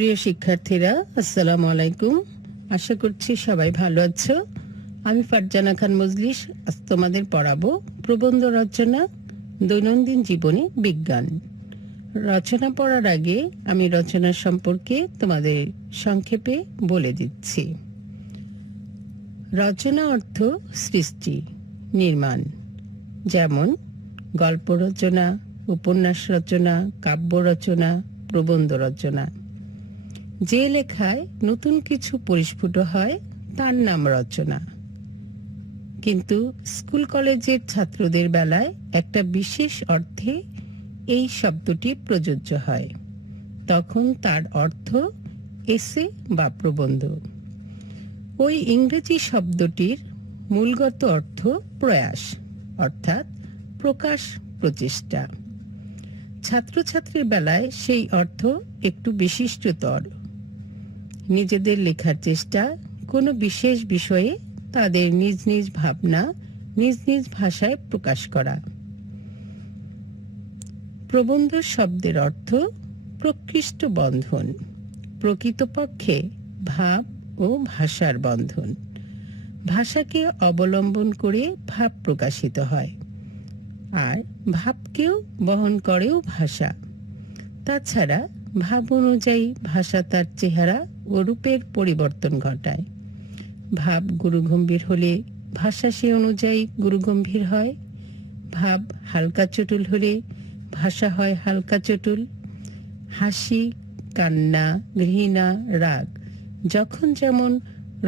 প্রিয় শিক্ষার্থীরা, আসসালামু আলাইকুম। আশা করছি সবাই ভালো আছো। আমি ফারজানা খান মজলিস আজ তোমাদের পড়াবো প্রবন্ধ রচনা, দৈনন্দিন জীবনে বিজ্ঞান। রচনা পড়ার আগে আমি রচনা সম্পর্কে তোমাদের সংক্ষেপে বলে দিচ্ছি। রচনা অর্থ সৃষ্টি, নির্মাণ, যেমন গল্প রচনা, উপন্যাস রচনা, কাব্য রচনা, প্রবন্ধ রচনা। যে লেখায় নতুন কিছু পরিস্ফুট হয় তার নাম রচনা। কিন্তু স্কুল কলেজের ছাত্রদের বেলায় একটা বিশেষ অর্থে এই শব্দটি প্রযোজ্য হয়। তখন তার অর্থ এসে বা প্রবন্ধ। ওই ইংরেজি শব্দটির মূলগত অর্থ প্রয়াস, অর্থাৎ প্রকাশ, প্রচেষ্টা। ছাত্রছাত্রীর বেলায় সেই অর্থ একটু বিশিষ্টতর। নিজেদের লেখার চেষ্টা, কোনো বিশেষ বিষয়ে তাদের নিজ নিজ ভাবনা নিজ নিজ ভাষায় প্রকাশ করা। প্রবন্ধ শব্দের অর্থ প্রকৃষ্ট বন্ধন, প্রকৃতপক্ষে ভাব ও ভাষার বন্ধন। ভাষাকে অবলম্বন করে ভাব প্রকাশিত হয়, আর ভাবকেও বহন করেও ভাষা। তাছাড়া ভাব অনুযায়ী ভাষা তার চেহারা ও রূপের পরিবর্তন ঘটায়। ভাব গুরুগম্ভীর হলে ভাষা সে অনুযায়ী গুরুগম্ভীর হয়। ভাব হালকা চটুল হলে ভাষা হয় হালকা চটুল। হাসি, কান্না, ঘৃণা, রাগ যখন যেমন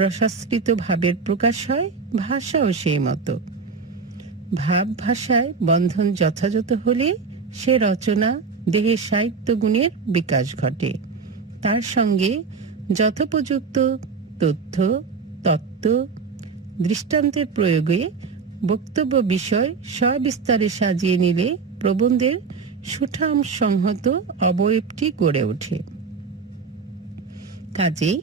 রসাশ্রিত ভাবের প্রকাশ হয়, ভাষাও সেই মতো। ভাব ভাষায় বন্ধন যথাযথ হলে সে রচনা দেহে সাহিত্য গুণের বিকাশ ঘটে। তার সঙ্গে যথোপযুক্ত তথ্য, তত্ত্ব, দৃষ্টান্তের প্রয়োগে বক্তব্য বিষয় সবিস্তারে সাজিয়ে নিলে প্রবন্ধের সুঠাম সংহত অবয়বটি গড়ে ওঠে। কাজেই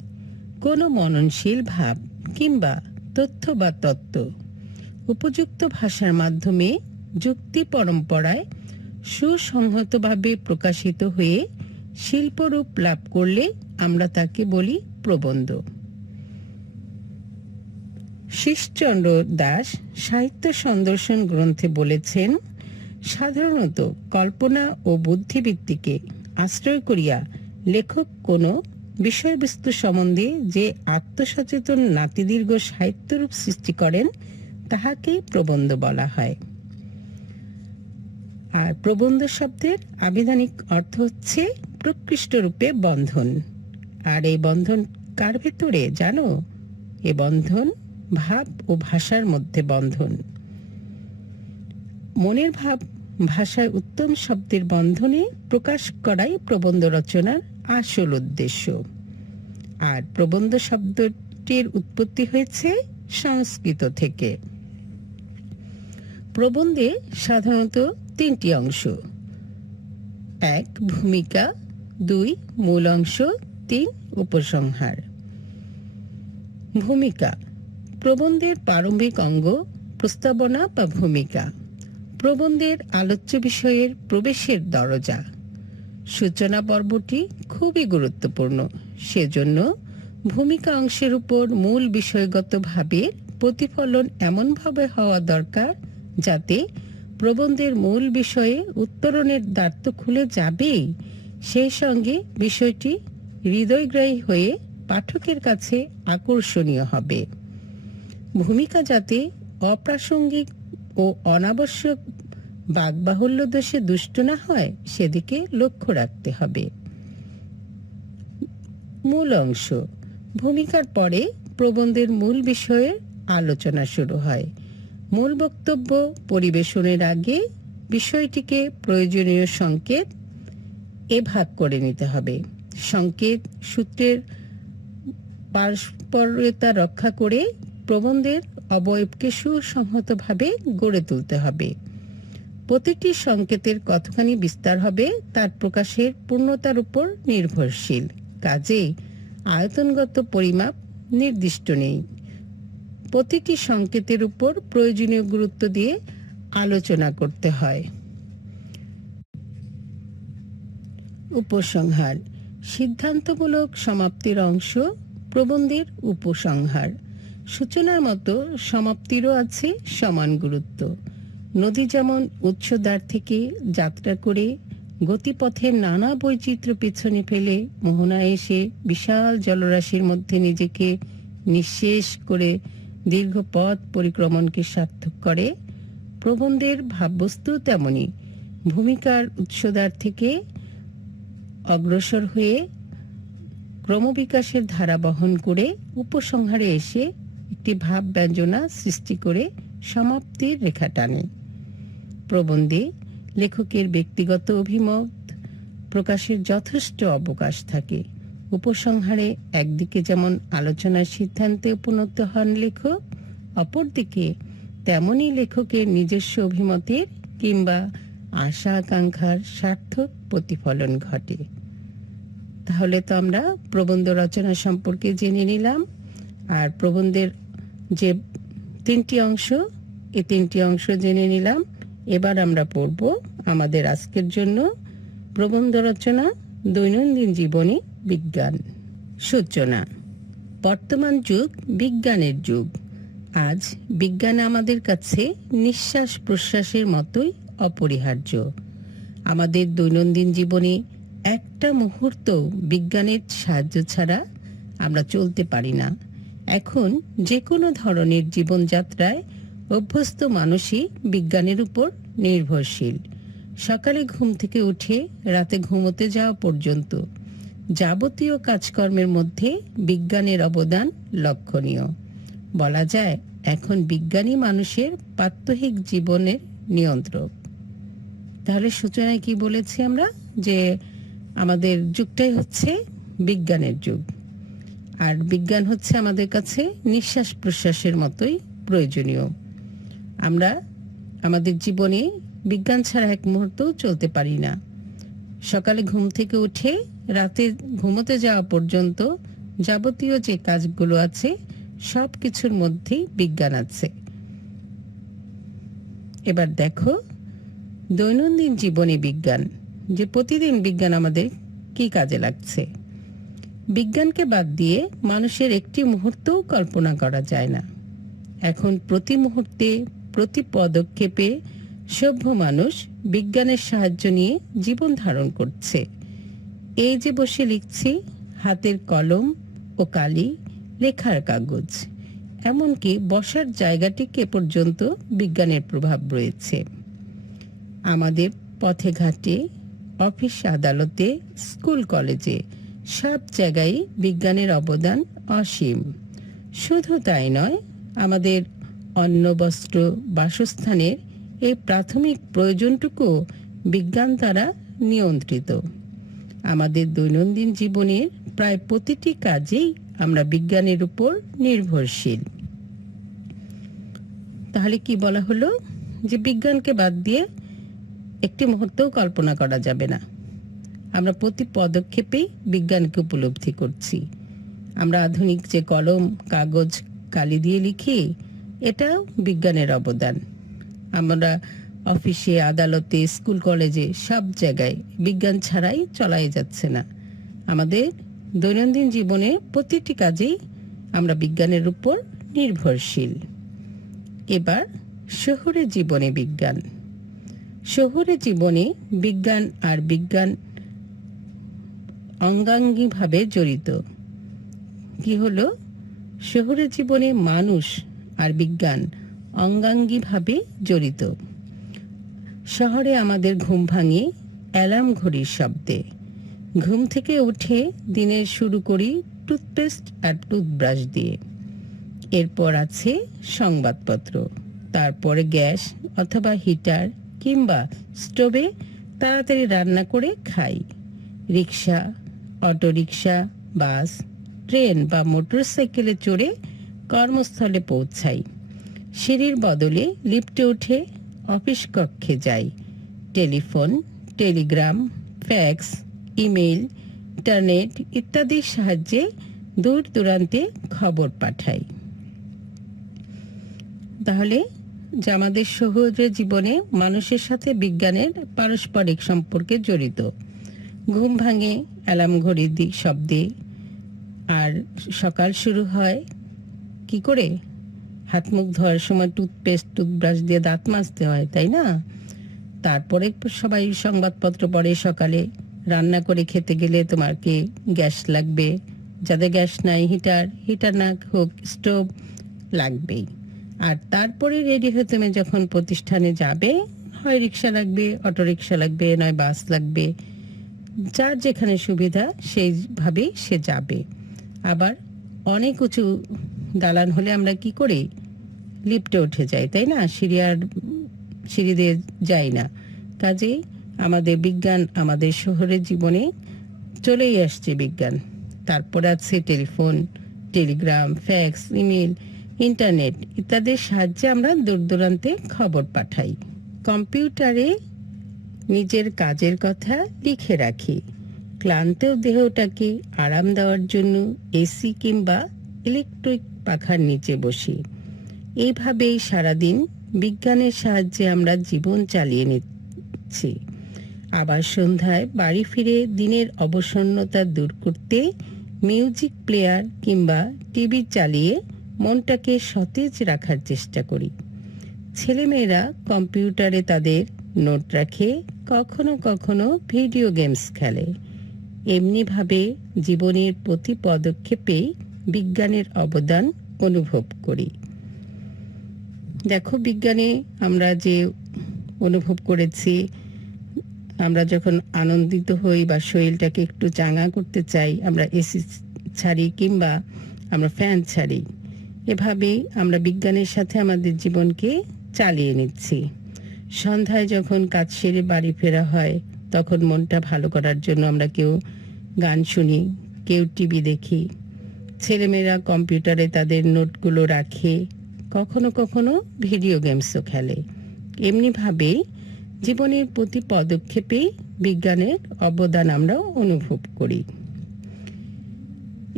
কোনো মননশীল ভাব কিংবা তথ্য বা তত্ত্ব উপযুক্ত ভাষার মাধ্যমে যুক্তি পরম্পরায় সুসংহতভাবে প্রকাশিত হয়ে শিল্পরূপ লাভ করলে আমরা তাকে বলি প্রবন্ধ। শীষচন্দ্র দাস সাহিত্য সন্দর্শন গ্রন্থে বলেছেন, সাধারণত কল্পনা ও বুদ্ধিবৃত্তিকে আশ্রয় করিয়া লেখক কোনো বিষয়বস্তু সম্বন্ধে যে আত্মসচেতন নাতিদীর্ঘ সাহিত্যরূপ সৃষ্টি করেন তাহাকেই প্রবন্ধ বলা হয়। আর প্রবন্ধ শব্দের আবিধানিক অর্থ হচ্ছে প্রকৃষ্ট রূপে বন্ধন। আর এই বন্ধন কার ভেতরে জানো? এ বন্ধন ভাব ও ভাষার মধ্যে বন্ধন। মনের ভাব ভাষায় উত্তম শব্দের বন্ধনে প্রকাশ করাই প্রবন্ধ রচনার আসল উদ্দেশ্য। আর প্রবন্ধ শব্দটির উৎপত্তি হয়েছে সংস্কৃত থেকে। প্রবন্ধে সাধারণত তিনটি অংশ: 1 ভূমিকা, 2 মূল অংশ, 3 উপসংহার। ভূমিকা প্রবন্ধের প্রারম্ভিক অঙ্গ, প্রস্তাবনা বা ভূমিকা। প্রবন্ধের আলোচ্য বিষয়ের প্রবেশের দরজা। সূচনা পর্বটি খুবই গুরুত্বপূর্ণ। সেজন্য ভূমিকা অংশের উপর মূল বিষয়গত ভাবের প্রতিফলন এমনভাবে হওয়া দরকার যাতে প্রবন্ধের মূল বিষয়ে উত্তরণের দ্বার তো খুলে যাবেই, সেই সঙ্গে বিষয়টি হৃদয়গ্রাহী হয়ে পাঠকের কাছে আকর্ষণীয় হবে। ভূমিকা যাতে অপ্রাসঙ্গিক ও অনাবশ্যক বাকবাহুল্য দোষে দুষ্ট না হয় সেদিকে লক্ষ্য রাখতে হবে। মূল অংশ। ভূমিকার পরে প্রবন্ধের মূল বিষয়ের আলোচনা শুরু হয়। মূল বক্তব্য পরিবেশনের আগে বিষয়টিকে প্রয়োজনীয় সংকেত ভাগ করে নিতে হবে। সংকেত সূত্রের পারস্পর্যতা রক্ষা করে প্রবন্ধের অবয়বকে সুসংহতভাবে গড়ে তুলতে হবে। প্রতিটি সংকেতের কতখানি বিস্তার হবে তার প্রকাশের পূর্ণতার উপর নির্ভরশীল। কাজেই আয়তনগত পরিমাপ নির্দিষ্ট নেই। প্রতিটি সংকেতের উপর প্রয়োজনীয় গুরুত্ব দিয়ে আলোচনা করতে হয়। উপসংহার সিদ্ধান্তমূলক সমাপ্তির অংশ প্রবন্ধের উপসংহার। সূচনার মতো সমাপ্তিরও আছে সমান গুরুত্ব। নদী যেমন উৎসদ্বার থেকে যাত্রা করে গতিপথের নানা বৈচিত্র্য পিছনে ফেলে মোহনায় এসে বিশাল জলরাশির মধ্যে নিজেকে নিঃশেষ করে দীর্ঘ পথ পরিক্রমণকে সার্থক করে, প্রবন্ধের ভাববস্তু তেমনি ভূমিকার উৎসদ্বার থেকে অগ্রসর হয়ে ক্রমবিকাশের ধারা বহন করে উপসংহারে এসে একটি ভাব ব্যঞ্জনা সৃষ্টি করে সমাপ্তির রেখা টানে। প্রবন্ধে লেখকের ব্যক্তিগত অভিমত প্রকাশের যথেষ্ট অবকাশ থাকে। উপসংহারে একদিকে যেমন আলোচনার সিদ্ধান্তে উপনীত হন লেখক, অপরদিকে তেমনই লেখকের নিজস্ব অভিমতের কিংবা আশা আকাঙ্ক্ষার সার্থক প্রতিফলন ঘটে। তাহলে তো আমরা প্রবন্ধ রচনা সম্পর্কে জেনে নিলাম। আর প্রবন্ধের যে তিনটি অংশ, এই তিনটি অংশ জেনে নিলাম। এবার আমরা পড়ব আমাদের আজকের জন্য প্রবন্ধ রচনা, দৈনন্দিন জীবনে বিজ্ঞান। সূচনা। বর্তমান যুগ বিজ্ঞানের যুগ। আজ বিজ্ঞান আমাদের কাছে নিঃশ্বাস প্রশ্বাসের মতোই অপরিহার্য। আমাদের দৈনন্দিন জীবনে একটা মুহূর্ত বিজ্ঞানের সাহায্য ছাড়া আমরা চলতে পারি না। এখন যে কোনো ধরনের জীবনযাত্রায় অভ্যস্ত মানুষই বিজ্ঞানের উপর নির্ভরশীল। সকালে ঘুম থেকে উঠে রাতে ঘুমোতে যাওয়া পর্যন্ত যাবতীয় কাজকর্মের মধ্যে বিজ্ঞানের অবদান লক্ষণীয়। বলা যায় এখন বিজ্ঞানী মানুষের প্রাত্যহিক জীবনের নিয়ন্ত্রক। তাহলে সূচনায় কি বলেছি আমরা, যে আমাদের যুগটাই হচ্ছে বিজ্ঞানের যুগ, আর বিজ্ঞান হচ্ছে আমাদের কাছে নিঃশ্বাস প্রশ্বাসের মতোই প্রয়োজনীয়। আমরা আমাদের জীবনে বিজ্ঞান ছাড়া এক মুহূর্তও চলতে পারি না। সকালে ঘুম থেকে উঠে রাতে ঘুমোতে যাওয়া পর্যন্ত যাবতীয় যে কাজগুলো আছে সব কিছুর মধ্যেই বিজ্ঞান আছে। এবার দেখো দৈনন্দিন জীবনে বিজ্ঞান, যে প্রতিদিন বিজ্ঞান আমাদের কি কাজে লাগছে। বিজ্ঞানকে বাদ দিয়ে মানুষের একটি মুহূর্তও কল্পনা করা যায় না। এখন প্রতি মুহূর্তে প্রতি পদক্ষেপে সভ্য মানুষ বিজ্ঞানের সাহায্য নিয়ে জীবন ধারণ করছে। এই যে বসে লিখছি, হাতের কলম ও কালি, লেখার কাগজ, এমনকি বসার জায়গাটিকে পর্যন্ত বিজ্ঞানের প্রভাব রয়েছে। আমাদের পথে ঘাটে, অফিস আদালতে, স্কুল কলেজে সব জায়গায় বিজ্ঞানের অবদান অসীম। শুধু তাই নয়, আমাদের অন্ন, বস্ত্র, বাসস্থানের এই প্রাথমিক প্রয়োজনটুকু বিজ্ঞান দ্বারা নিয়ন্ত্রিত। আমাদের দৈনন্দিন জীবনের প্রায় প্রতিটি কাজেই আমরা বিজ্ঞানের উপর নির্ভরশীল। তাহলে কি বলা হলো, যে বিজ্ঞানকে বাদ দিয়ে একটি মুহূর্তও কল্পনা করা যাবে না। আমরা প্রতি পদক্ষেপেই বিজ্ঞানকে উপলব্ধি করছি। আমরা আধুনিক যে কলম, কাগজ, কালি দিয়ে লিখি, এটাও বিজ্ঞানের অবদান। আমরা অফিসে, আদালতে, স্কুল কলেজে সব জায়গায় বিজ্ঞান ছাড়াই চলাই যাচ্ছে না। আমাদের দৈনন্দিন জীবনে প্রতিটি কাজেই আমরা বিজ্ঞানের উপর নির্ভরশীল। এবার শহুরে জীবনে বিজ্ঞান। শহুরে জীবনে বিজ্ঞান আর বিজ্ঞান অঙ্গাঙ্গিভাবে জড়িত। কি হলো, শহুরে জীবনে মানুষ আর বিজ্ঞান অঙ্গাঙ্গিভাবে জড়িত। শহরে আমাদের ঘুম ভাঙে অ্যালার্ম ঘড়ির শব্দে। ঘুম থেকে উঠে দিনের শুরু করি টুথপেস্ট আর টুথব্রাশ দিয়ে। এরপর আছে সংবাদপত্র, তারপরে গ্যাস অথবা হিটার কিংবা স্টোভে তাড়াতাড়ি রান্না করে খাই। রিক্সা, অটোরিক্সা, বাস, ট্রেন বা মোটরসাইকেলে চড়ে কর্মস্থলে পৌঁছাই। সিঁড়ির বদলে লিফটে উঠে অফিস কক্ষে যাই। Telephone, telegram, fax, email, internet ইত্যাদির সাহায্যে দূর দূরান্তে খবর পাঠাই। তাহলে যে আমাদের শহুরে জীবনে মানুষের সাথে বিজ্ঞানের পারস্পরিক সম্পর্কে জড়িত। ঘুম ভাঙে অ্যালার্ম ঘড়ির শব্দে। আর সকাল শুরু হয় কি করে? হাত মুখ ধোয়ার সময় টুথপেস্ট টুথব্রাশ দিয়ে দাঁত মাজতে হয়, তাই না? তারপরে সবাই সংবাদপত্র পড়ে সকালে। রান্না করে খেতে গেলে তোমাকে গ্যাস লাগবে, যাদের গ্যাস নাই হিটার না হোক স্টোভ লাগবেই। আর তারপরে রেডি হয়ে তুমি যখন প্রতিষ্ঠানে যাবে, হয় রিক্সা লাগবে, অটো রিক্সা লাগবে, নয় বাস লাগবে, যার যেখানে সুবিধা সেইভাবেই সে যাবে। আবার অনেক উঁচু দালান হলে আমরা কি করি? লিফটে উঠে যাই, তাই না? সিঁড়ি দিয়ে যাই না। কাজেই আমাদের বিজ্ঞান আমাদের শহরের জীবনে চলেই আসছে বিজ্ঞান। তারপর আছে telephone, telegram, fax, email, internet ইত্যাদির সাহায্যে আমরা দূর দূরান্তে খবর পাঠাই। কম্পিউটারে নিজের কাজের কথা লিখে রাখি। ক্লান্ত দেহটাকে আরাম দেওয়ার জন্য এসি কিংবা ইলেকট্রিক পাখার নিচে বসি। এইভাবেই সারাদিন বিজ্ঞানের সাহায্যে আমরা জীবন চালিয়ে নিচ্ছি। আবার সন্ধ্যায় বাড়ি ফিরে দিনের অবসন্নতা দূর করতে মিউজিক প্লেয়ার কিংবা টিভি চালিয়ে মনটাকে সতেজ রাখার চেষ্টা করি। ছেলেমেয়েরা কম্পিউটারে তাদের নোট রাখে, কখনো কখনো ভিডিও গেমস খেলে। এমনিভাবে জীবনের প্রতি পদক্ষেপে বিজ্ঞানের অবদান অনুভব করি। দেখো, বিজ্ঞানে আমরা যে অনুভব করেছি, আমরা যখন আনন্দিত হই বা শরীরটাকে একটু চাঙ্গা করতে চাই, আমরা এসি ছাড়ি কিংবা আমরা ফ্যান ছাড়ি। এভাবেই আমরা বিজ্ঞানের সাথে আমাদের জীবনকে চালিয়ে নিচ্ছি। সন্ধ্যায় যখন কাজ সেরে বাড়ি ফেরা হয়, তখন মনটা ভালো করার জন্য আমরা কেউ গান শুনি, কেউ টিভি দেখি। ছেলেমেয়েরা কম্পিউটারে তাদের নোটগুলো রাখে, কখনো কখনো ভিডিও গেমসও খেলে। এমনিভাবেই জীবনের প্রতি পদক্ষেপেই বিজ্ঞানের অবদান আমরা অনুভব করি।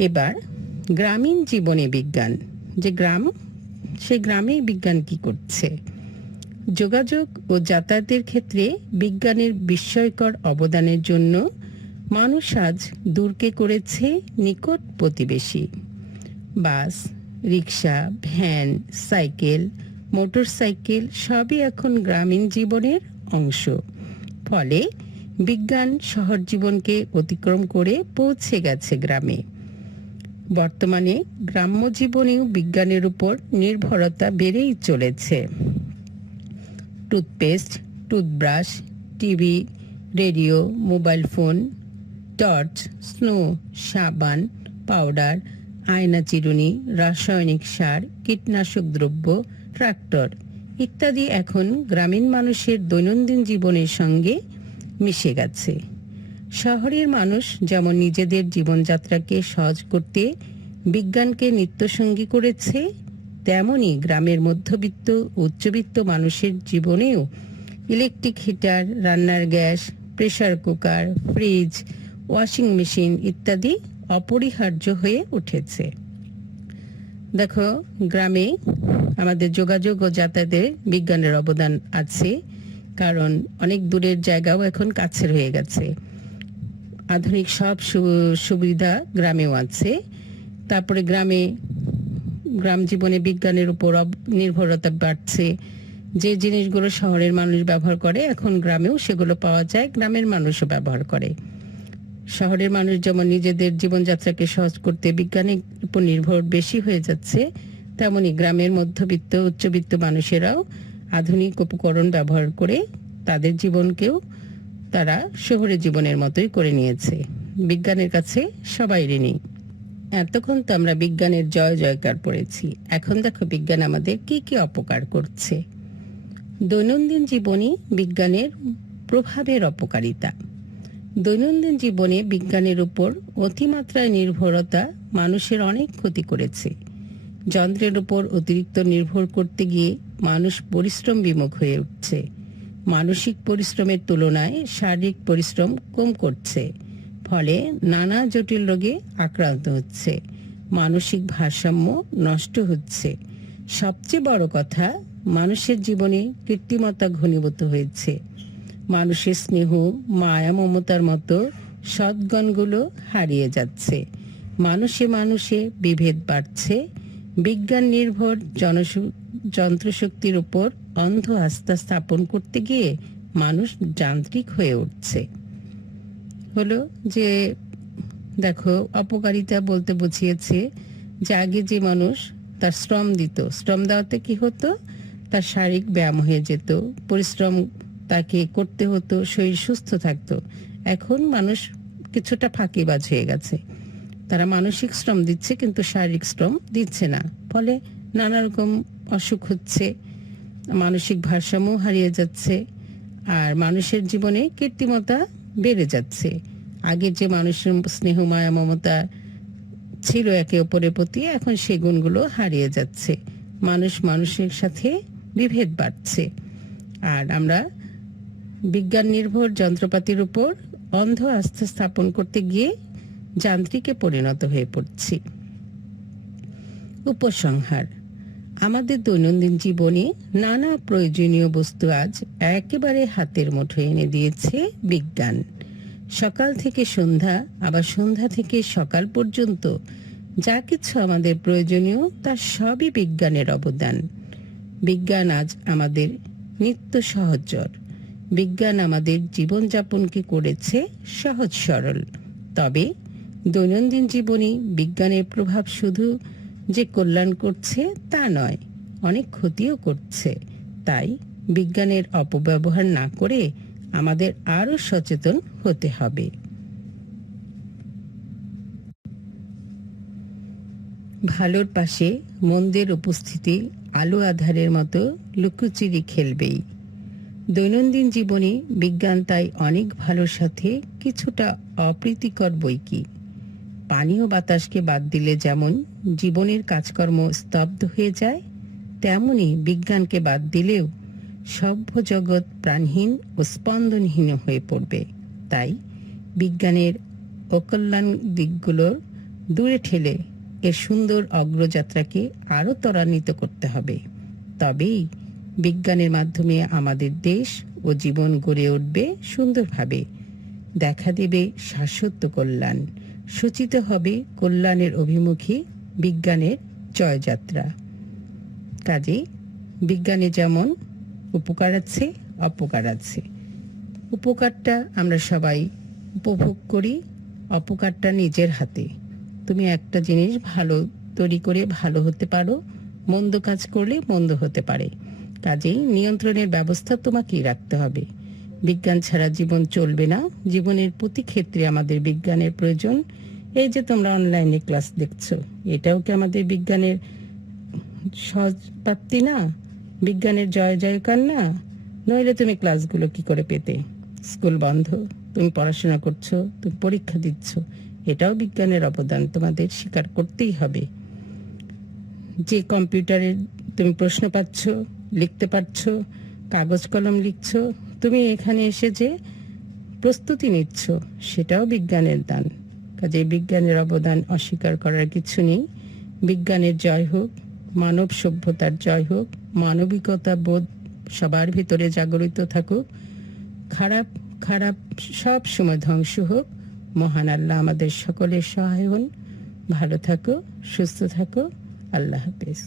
এবার গ্রামীণ জীবনে বিজ্ঞান, যে গ্রাম, সে গ্রামে বিজ্ঞান কি করছে? যোগাযোগ ও যাতায়াতের ক্ষেত্রে বিজ্ঞানের বিস্ময়কর অবদানের জন্য মানুষ আজ দূরকে করেছে নিকট প্রতিবেশী। বাস, রিক্সা, ভ্যান, সাইকেল, মোটরসাইকেল সবই এখন গ্রামীণ জীবনের অংশ। ফলে বিজ্ঞান শহর জীবনকে অতিক্রম করে পৌঁছে গেছে গ্রামে। বর্তমানে গ্রাম্য জীবনেও বিজ্ঞানের উপর নির্ভরতা বেড়েই চলেছে। Toothpaste, toothbrush, TV, radio, mobile phone, torch, snow, সাবান, পাউডার, আয়না চিরুনি, রাসায়নিক সার, কীটনাশক দ্রব্য, ট্রাক্টর ইত্যাদি এখন গ্রামীণ মানুষের দৈনন্দিন জীবনের সঙ্গে মিশে গেছে। শহরের মানুষ যেমন নিজেদের জীবনযাত্রাকে সহজ করতে বিজ্ঞানকে নিত্যসঙ্গী করেছে, তেমনি গ্রামের মধ্যবিত্ত উচ্চবিত্ত মানুষের জীবনেও ইলেকট্রিক হিটার, রান্নার gas, pressure cooker, fridge, washing machine ইত্যাদি অপরিহার্য হয়ে উঠেছে। দেখো, গ্রামে আমাদের যোগাযোগ ও যাতায়াতে বিজ্ঞানের অবদান আছে, কারণ অনেক দূরের জায়গাও এখন কাছের হয়ে গেছে। আধুনিক সব সুবিধা গ্রামেও আছে। তারপরে গ্রাম জীবনে বিজ্ঞানের উপর নির্ভরতা বাড়ছে। যে জিনিসগুলো শহরের মানুষ ব্যবহার করে, এখন গ্রামেও সেগুলো পাওয়া যায়, গ্রামের মানুষও ব্যবহার করে। শহরের মানুষ যেমন নিজেদের জীবনযাত্রাকে সহজ করতে বিজ্ঞানের উপর নির্ভর বেশি হয়ে যাচ্ছে, তেমনি গ্রামের মধ্যবিত্ত উচ্চবিত্ত মানুষেরাও আধুনিক উপকরণ ব্যবহার করে তাদের জীবনকেও তারা শহরের জীবনের মতোই করে নিয়েছে। বিজ্ঞানের কাছে সবাই ঋণী। এতক্ষণ তো আমরা বিজ্ঞানের জয় জয়কার পড়েছি। এখন দেখো বিজ্ঞান আমাদের কি কি অপকার করছে। দৈনন্দিন জীবনে বিজ্ঞানের প্রভাবের অপকারিতা। দৈনন্দিন জীবনে বিজ্ঞানের উপর অতিমাত্রায় নির্ভরতা মানুষের অনেক ক্ষতি করেছে। যন্ত্রের উপর অতিরিক্ত নির্ভর করতে গিয়ে মানুষ পরিশ্রম বিমুখ হয়ে উঠছে। মানসিক পরিশ্রমের তুলনায় শারীরিক পরিশ্রম কম করছে, ফলে নানা জটিল রোগে আক্রান্ত হচ্ছে। মানসিক ভারসাম্য নষ্ট হচ্ছে। সবচেয়ে বড় কথা, মানুষের জীবনে কৃত্রিমতা ঘনীভূত হয়েছে। মানুষের স্নেহ, মায়া, মমতার মতো সদ্গুণগুলো হারিয়ে যাচ্ছে, মানুষে মানুষে বিভেদ বাড়ছে, বিজ্ঞান নির্ভর যন্ত্রশক্তির উপর অন্ধ আস্থা স্থাপন করতে গিয়ে মানুষ যান্ত্রিক হয়ে উঠছে। হলো যে দেখো, অপকারিতা বলতে বুঝিয়েছে যে আগে যে মানুষ তার শ্রম দিত, শ্রম দেওয়াতে কি হতো, তার শারীরিক ব্যায়াম হয়ে যেত, পরিশ্রম তাকে করতে হতো, শরীর সুস্থ থাকতো। এখন মানুষ কিছুটা ফাঁকিবাজ হয়ে গেছে, তারা মানসিক শ্রম দিচ্ছে কিন্তু শারীরিক শ্রম দিচ্ছে না, ফলে নানা রকম অসুখ হচ্ছে, মানসিক ভারসাম্য হারিয়ে যাচ্ছে, আর মানুষের জীবনে কৃত্রিমতা বেড়ে যাচ্ছে। আগে যে মানুষের স্নেহ মায়া মমতা ছিল একে অপরের প্রতি, এখন সেই গুণগুলো হারিয়ে যাচ্ছে, মানুষ মানুষের সাথে বিভেদ বাড়ছে, আর আমরা বিজ্ঞান নির্ভর যন্ত্রপাতির উপর অন্ধ আস্থা স্থাপন করতে গিয়ে যান্ত্রিকে পরিণত হয়ে পড়ছি। উপসংহার: আমাদের দৈনন্দিন জীবনে নানা প্রয়োজনীয় বস্তু আজ একেবারে হাতের মুঠোয় এনে দিয়েছে বিজ্ঞান। সকাল থেকে সন্ধ্যা, আবার সন্ধ্যা থেকে সকাল পর্যন্ত যা কিছু আমাদের প্রয়োজনীয় তার সবই বিজ্ঞানের অবদান। বিজ্ঞান আজ আমাদের নিত্য সহচর। বিজ্ঞান আমাদের জীবনযাপনকে করেছে সহজ সরল। তবে দৈনন্দিন জীবনে বিজ্ঞানের প্রভাব শুধু যে কল্যাণ করছে তা নয়, অনেক ক্ষতিও করছে। তাই বিজ্ঞানের অপব্যবহার না করে আমাদের আরো সচেতন হতে হবে। ভালোর পাশে মন্দের উপস্থিতি আলো আধারের মতো লুকোচুরি খেলবেই। দৈনন্দিন জীবনে বিজ্ঞান তাই অনেক ভালোর সাথে কিছুটা অপ্রীতিকর বৈকি। পানি ও বাতাসকে বাদ দিলে যেমন জীবনের কাজকর্ম স্তব্ধ হয়ে যায়, তেমনি বিজ্ঞানকে বাদ দিলেও সভ্য জগৎ প্রাণহীন ও স্পন্দনহীন হয়ে পড়বে। তাই বিজ্ঞানের অকল্যাণ দিকগুলোর দূরে ঠেলে এর সুন্দর অগ্রযাত্রাকে আরো ত্বরান্বিত করতে হবে। তবেই বিজ্ঞানের মাধ্যমে আমাদের দেশ ও জীবন গড়ে উঠবে সুন্দরভাবে, দেখা দেবে শাশ্বত কল্যাণ, সূচিত হবে কল্যাণের অভিমুখী বিজ্ঞানের জয়যাত্রা। কাজে বিজ্ঞানে যেমন উপকার আছে অপকার আছে। উপকারটা আমরা সবাই উপভোগ করি, অপকারটা নিজের হাতে। তুমি একটা জিনিস ভালো তৈরি করে ভালো হতে পারো, মন্দ কাজ করলে মন্দ হতে পারে। কাজেই নিয়ন্ত্রণের ব্যবস্থা তোমাকেই রাখতে হবে। বিজ্ঞান ছাড়া জীবন চলবে না। জীবনের প্রতি ক্ষেত্রে আমাদের বিজ্ঞানের প্রয়োজন। এই যে তোমরা অনলাইনে ক্লাস দেখছো, এটাও কি আমাদের বিজ্ঞানের সহজ প্রাপ্তি না? বিজ্ঞানের জয় জয়কার না? নইলে তুমি ক্লাসগুলো কি করে পেতে? স্কুল বন্ধ, তুমি পড়াশোনা করছো, তুমি পরীক্ষা দিচ্ছ, এটাও বিজ্ঞানের অবদান, তোমাদের স্বীকার করতেই হবে। যে কম্পিউটারে তুমি প্রশ্ন পাচ্ছ, লিখতে পারছো, কাগজ কলম লিখছো, তুমি এখানে এসে যে প্রস্তুতি নিচ্ছ, সেটাও বিজ্ঞানের দান। কাজে বিজ্ঞানের অবদান অস্বীকার করার কিছু নেই। বিজ্ঞানের জয় হোক, মানব সভ্যতার জয় হোক, মানবিকতা বোধ সবার ভিতরে জাগরিত থাকুক, খারাপ খারাপ সব সময় ধ্বংস হোক। মহান আল্লাহ আমাদের সকলের সহায় হন। ভালো থাকো, সুস্থ থাকো। আল্লাহ হাফেজ।